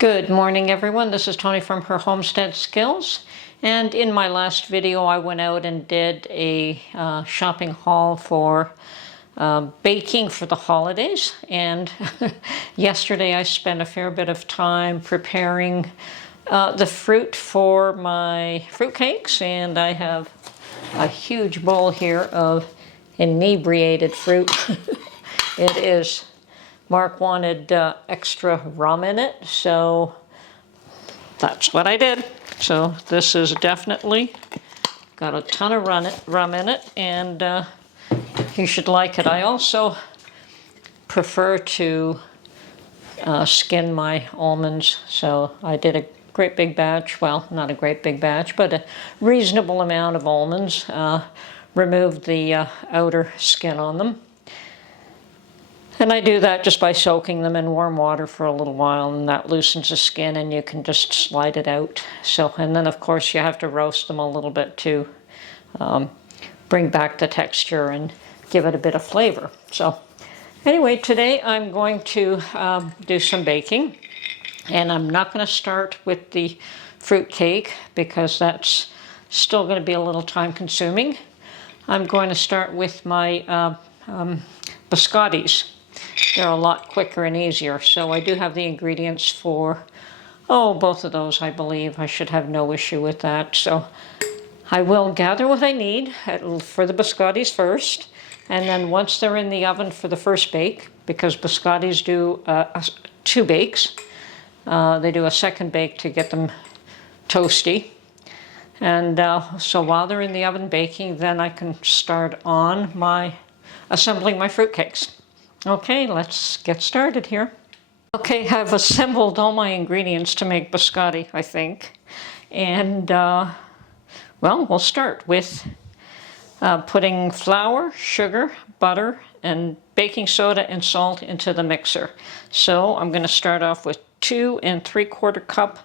Good morning, everyone. This is Tony from Her Homestead Skills, and in my last video I went out and did a shopping haul for baking for the holidays, and yesterday I spent a fair bit of time preparing the fruit for my fruitcakes, and I have a huge bowl here of inebriated fruit. It is Mark wanted extra rum in it, so that's what I did. So this is definitely got a ton of rum in it, and you should like it. I also prefer to skin my almonds, so I did a great big batch, well, not a great big batch, but a reasonable amount of almonds, removed the outer skin on them. And I do that just by soaking them in warm water for a little while, and that loosens the skin and you can just slide it out. So, and then of course you have to roast them a little bit to bring back the texture and give it a bit of flavor. So anyway, today I'm going to do some baking, and I'm not going to start with the fruit cake because that's still going to be a little time consuming. I'm going to start with my biscottis. They're a lot quicker and easier. So I do have the ingredients for, both of those, I believe. I should have no issue with that. So I will gather what I need for the biscottis first. And then once they're in the oven for the first bake, because biscottis do 2 bakes, they do a second bake to get them toasty. And so while they're in the oven baking, then I can start on assembling my fruitcakes. Okay, let's get started here. Okay, I've assembled all my ingredients to make biscotti, I think. And, well, we'll start with putting flour, sugar, butter, and baking soda and salt into the mixer. So I'm going to start off with 2 3/4 cups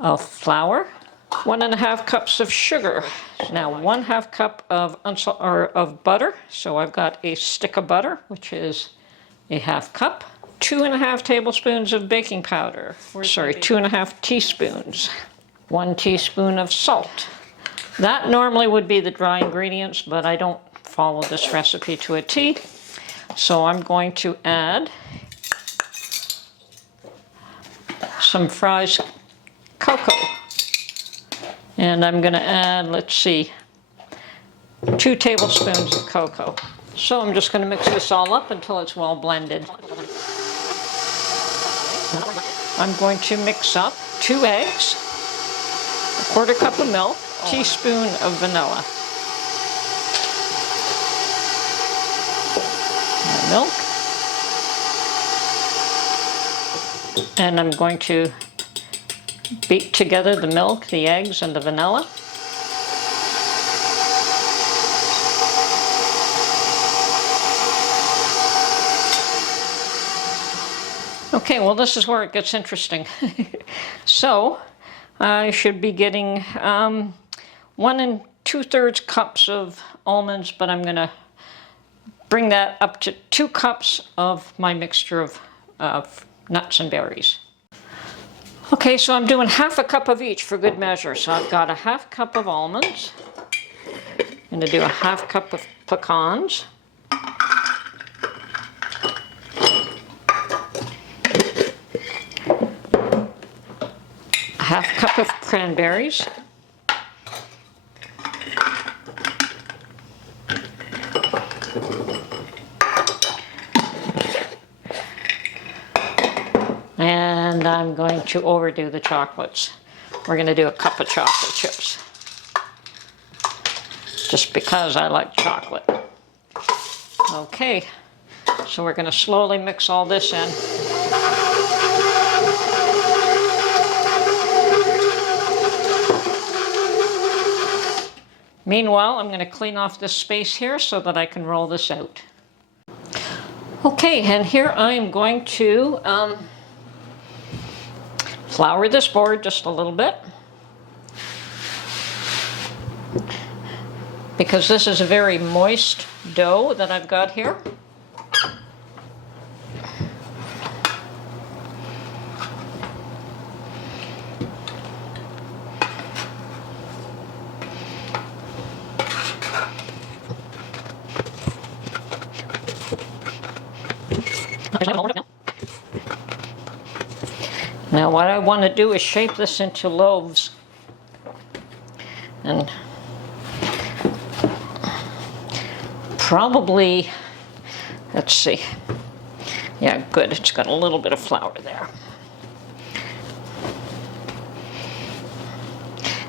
of flour, 1½ cups of sugar. Now 1/2 cup of butter. So I've got a stick of butter, which is a 1/2 cup. 2½ tablespoons of baking powder. 2½ teaspoons. 1 teaspoon of salt. That normally would be the dry ingredients, but I don't follow this recipe to a T. So I'm going to add some Fry's cocoa. And I'm going to add, let's see, 2 tablespoons of cocoa. So I'm just going to mix this all up until it's well blended. I'm going to mix up 2 eggs, 1/4 cup of milk, a teaspoon of vanilla. Milk. And I'm going to beat together the milk, the eggs, and the vanilla. Okay, well, this is where it gets interesting. So I should be getting 1 2/3 cups of almonds, but I'm going to bring that up to 2 cups of my mixture of nuts and berries. Okay, so I'm doing 1/2 cup of each for good measure. So I've got a 1/2 cup of almonds. I'm going to do a 1/2 cup of pecans. A 1/2 cup of cranberries. And I'm going to overdo the chocolates. We're going to do a cup of chocolate chips, just because I like chocolate. Okay, so we're going to slowly mix all this in. Meanwhile, I'm going to clean off this space here so that I can roll this out. Okay, and here I am going to flour this board just a little bit, because this is a very moist dough that I've got here. Now what I want to do is shape this into loaves. And probably, let's see. Yeah, good. It's got a little bit of flour there.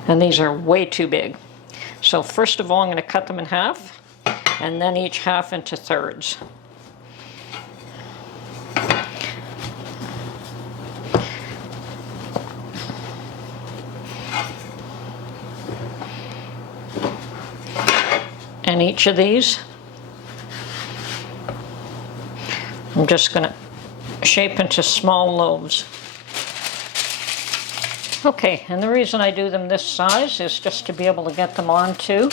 And these are way too big. So first of all, I'm going to cut them in half, and then each half into thirds. And each of these, I'm just going to shape into small loaves. Okay, and the reason I do them this size is just to be able to get them onto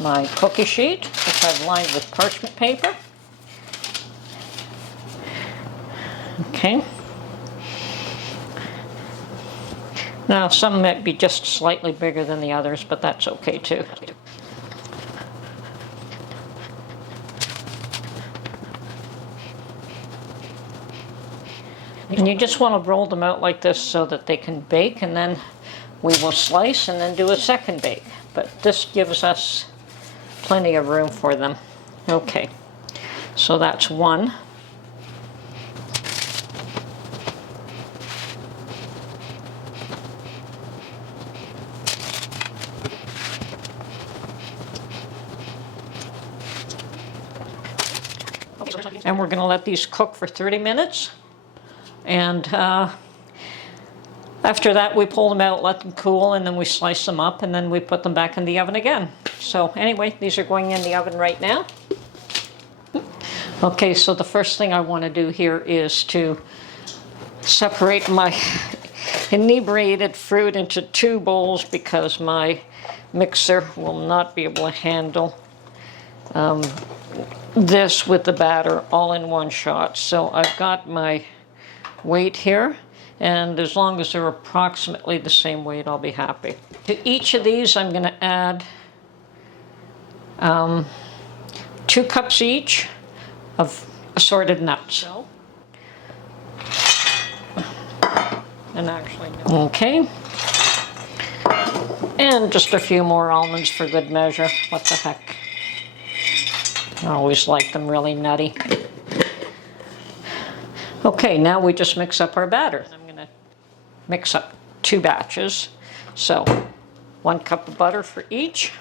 my cookie sheet, which I've lined with parchment paper. Okay. Now, some might be just slightly bigger than the others, but that's okay too. And you just want to roll them out like this so that they can bake, and then we will slice and then do a second bake. But this gives us plenty of room for them. Okay, so that's one. And we're going to let these cook for 30 minutes. And after that, we pull them out, let them cool, and then we slice them up, and then we put them back in the oven again. So anyway, these are going in the oven right now. Okay, so the first thing I want to do here is to separate my inebriated fruit into 2 bowls because my mixer will not be able to handle this with the batter all in one shot. So I've got my weight here, and as long as they're approximately the same weight, I'll be happy. To each of these, I'm going to add 2 cups each of assorted nuts. And actually, no. Okay. And just a few more almonds for good measure. What the heck? I always like them really nutty. Okay, now we just mix up our batter. I'm going to mix up 2 batches. So 1 cup of butter for each.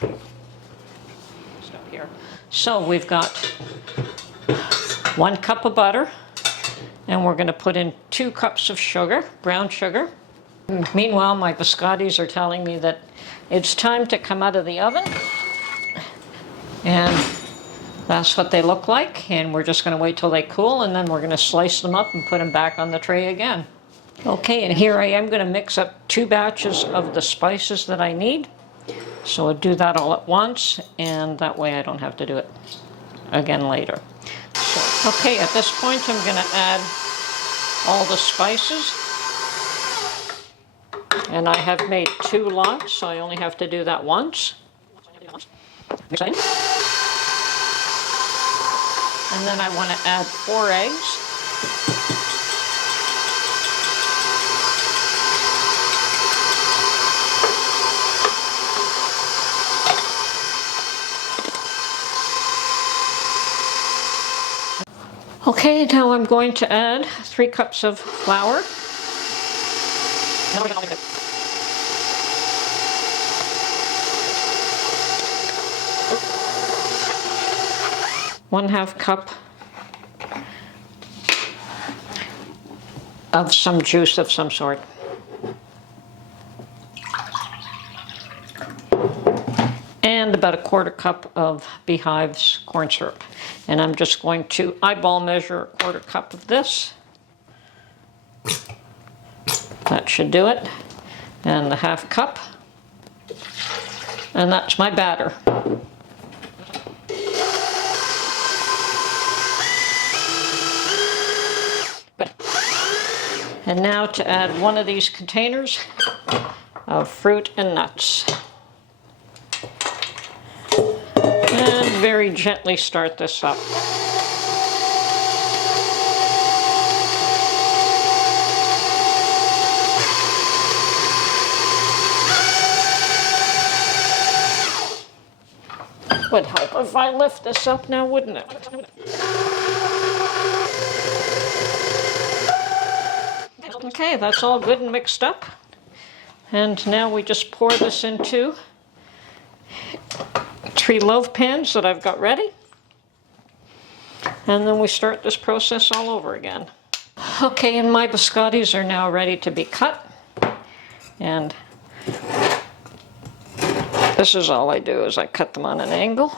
Stop here. So we've got 1 cup of butter, and we're going to put in 2 cups of sugar, brown sugar. Meanwhile, my biscottis are telling me that it's time to come out of the oven. And that's what they look like, and we're just going to wait till they cool, and then we're going to slice them up and put them back on the tray again. Okay, and here I am going to mix up 2 batches of the spices that I need. So I'll do that all at once, and that way I don't have to do it again later. So, okay, at this point I'm going to add all the spices. And I have made 2 lots, so I only have to do that once. Mix that in. And then I want to add 4 eggs. Okay, now I'm going to add 3 cups of flour. And then we're going to 1/2 cup of some juice of some sort. And about 1/4 cup of Beehive's corn syrup. And I'm just going to eyeball measure 1/4 cup of this. That should do it. And the 1/2 cup. And that's my batter. And now to add 1 of these containers of fruit and nuts. And very gently start this up. Would help if I lift this up now, wouldn't it? Okay, that's all good and mixed up. And now we just pour this into 3 loaf pans that I've got ready. And then we start this process all over again. Okay, and my biscottis are now ready to be cut. And this is all I do, is I cut them on an angle.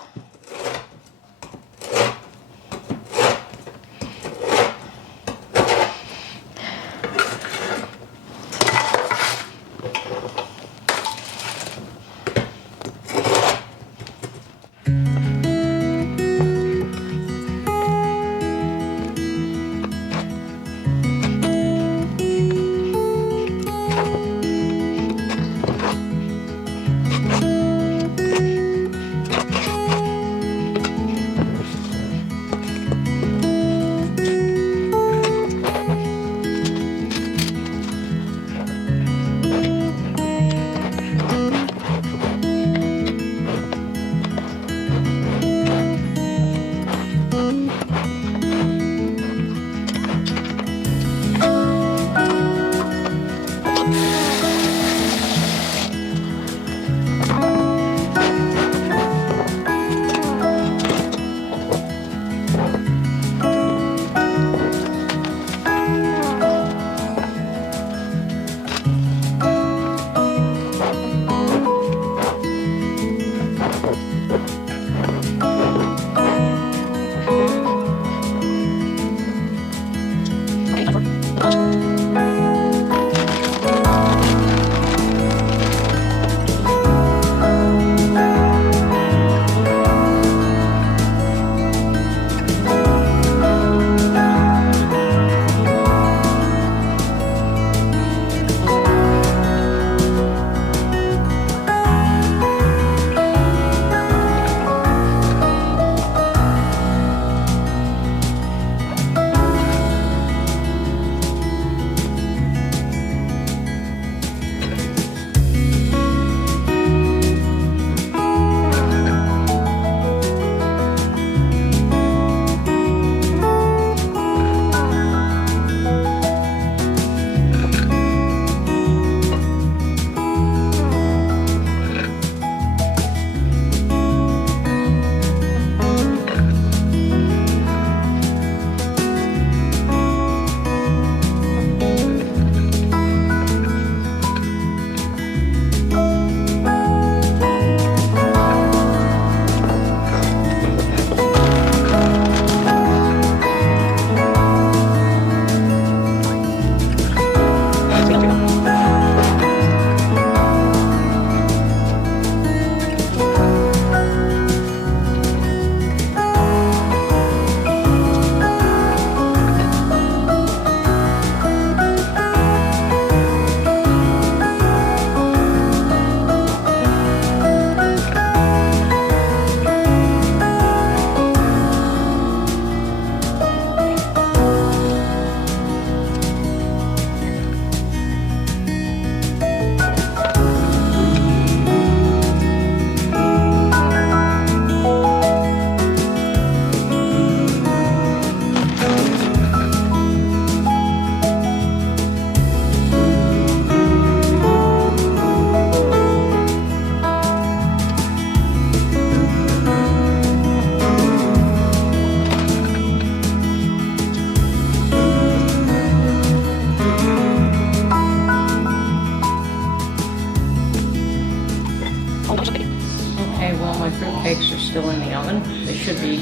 Eggs are still in the oven. They should be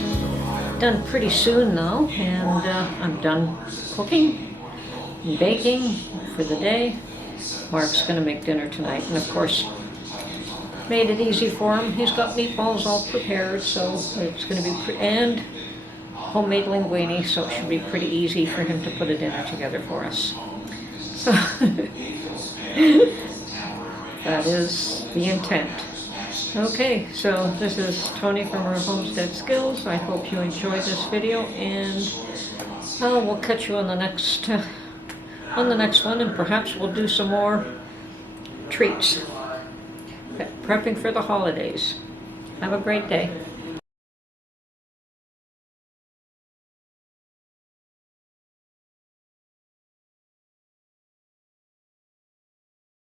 done pretty soon though, and I'm done cooking and baking for the day. Mark's going to make dinner tonight, and of course made it easy for him. He's got meatballs all prepared, so it's going to be and homemade linguine, so it should be pretty easy for him to put a dinner together for us. So that is the intent. Okay, so this is Tony from our Homestead Skills. I hope you enjoyed this video, and we'll catch you on the next one, and perhaps we'll do some more treats. Prepping for the holidays. Have a great day.